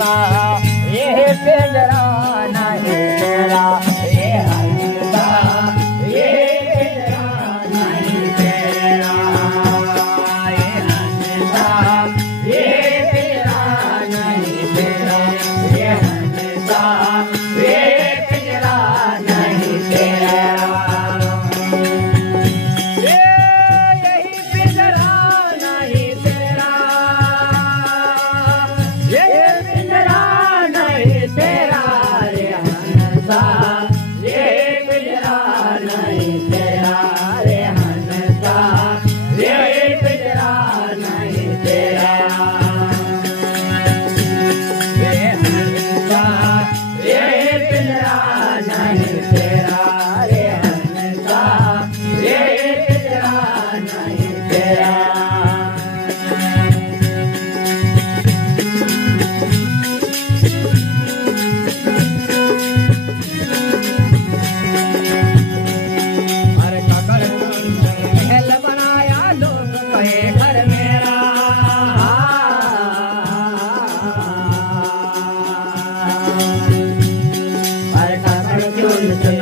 हंसा ये पिंजरा नहीं तेरा, ये हंसा ये पिंजरा नहीं तेरा, ये हंसा ये पिंजरा नहीं तेरा, ये हंसा ये पिंजरा नहीं तेरा।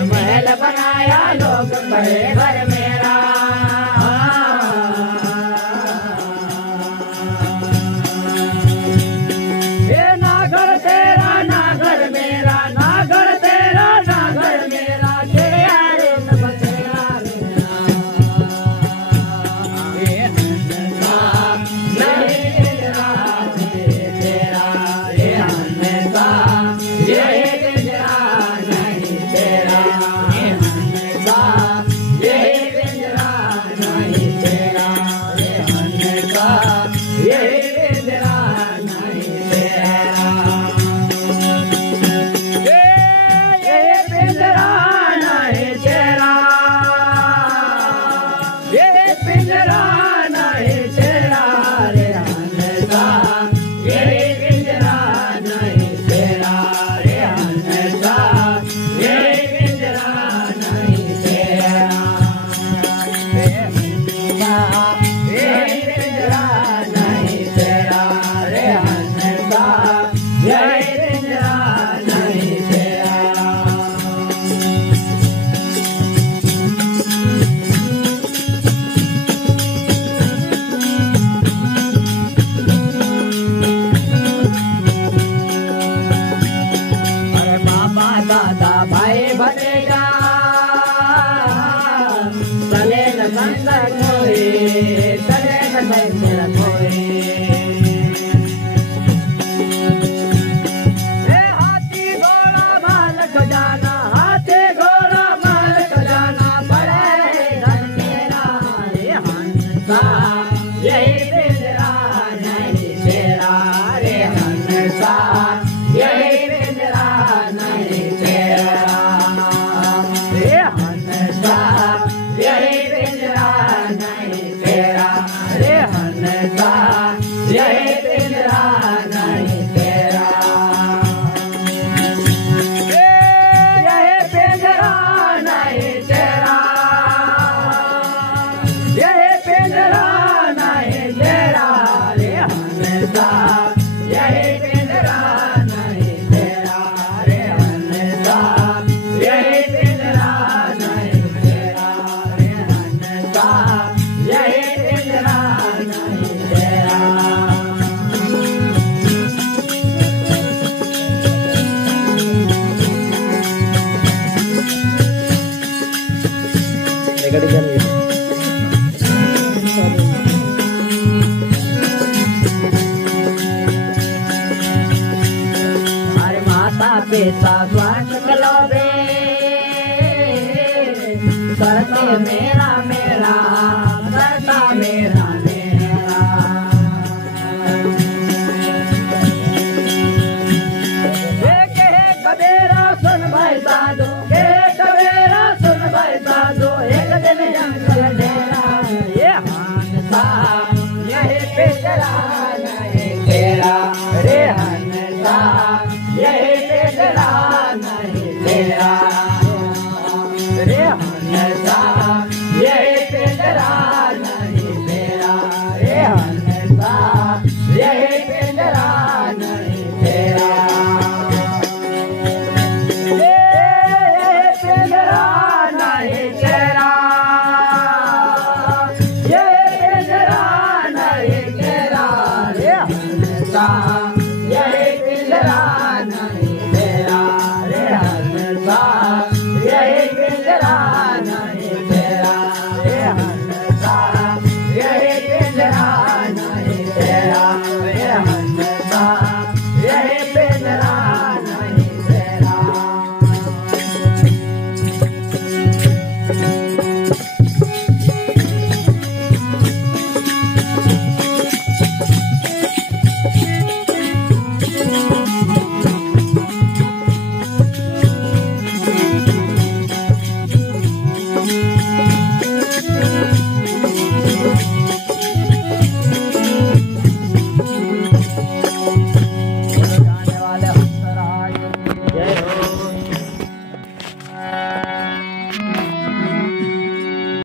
महल बनाया लोग बड़े घर मेरा, ये ना घर तेरा ना घर मेरा, ना घर तेरा ना घर मेरा, तेरा रे सब तेरा मेरा, ये हंसा नहीं तेरा तेरा, ये हंसा ये तेरा नहीं तेरा, ये हंसा ये तेरा नहीं तेरा, ये हंसा ये तेरा नहीं तेरा, ये पिंजरा नहीं तेरा, ये पिंजरा नहीं तेरा, रे हंसा ये पिंजरा नहीं तेरा, रे हंसा ये पिंजरा नहीं तेरा, रे हंसा ये पिंजरा नहीं तेरा, रे हंसा ये पिंजरा नहीं तेरा। अरे बाबा दादा भाई भतीजा चले न संग कोई, चले न संग कोई, ये हाथी घोड़ा माल खजाना, हाथी घोड़ा माल खजाना, बड़े धन तेरा, ये हंसा यही पिंजरा नहीं तेरा, रे हंसा यही पिंजरा नहीं तेरा, रे हंसा यही पिंजरा नहीं तेरा, रे हंसा यही पिंजरा नहीं तेरा, यही पिंजरा नहीं तेरा, यही पिंजरा नहीं तेरा, रे हंसा यही पिंजरा नहीं तेरा, रे हंसा यही पिंजरा नहीं तेरा, रे हंसा यही पिंजरा नहीं तेरा। हमारे माता पिता स्वार्थ कलोबे, करते मेरा मेरा, करता मेरा मेरा, कहे कबीरा सुन भाई साधु, कहे कबीरा सुन भाई साधु, एक दिन जंगल डेरा, ये हंसा यही पिंजरा नहीं तेरा, रे हंसा यही पिंजरा नहीं तेरा, रे हंसा यही पिंजरा नहीं तेरा, रे हंसा यही पिंजरा नहीं तेरा। तेरा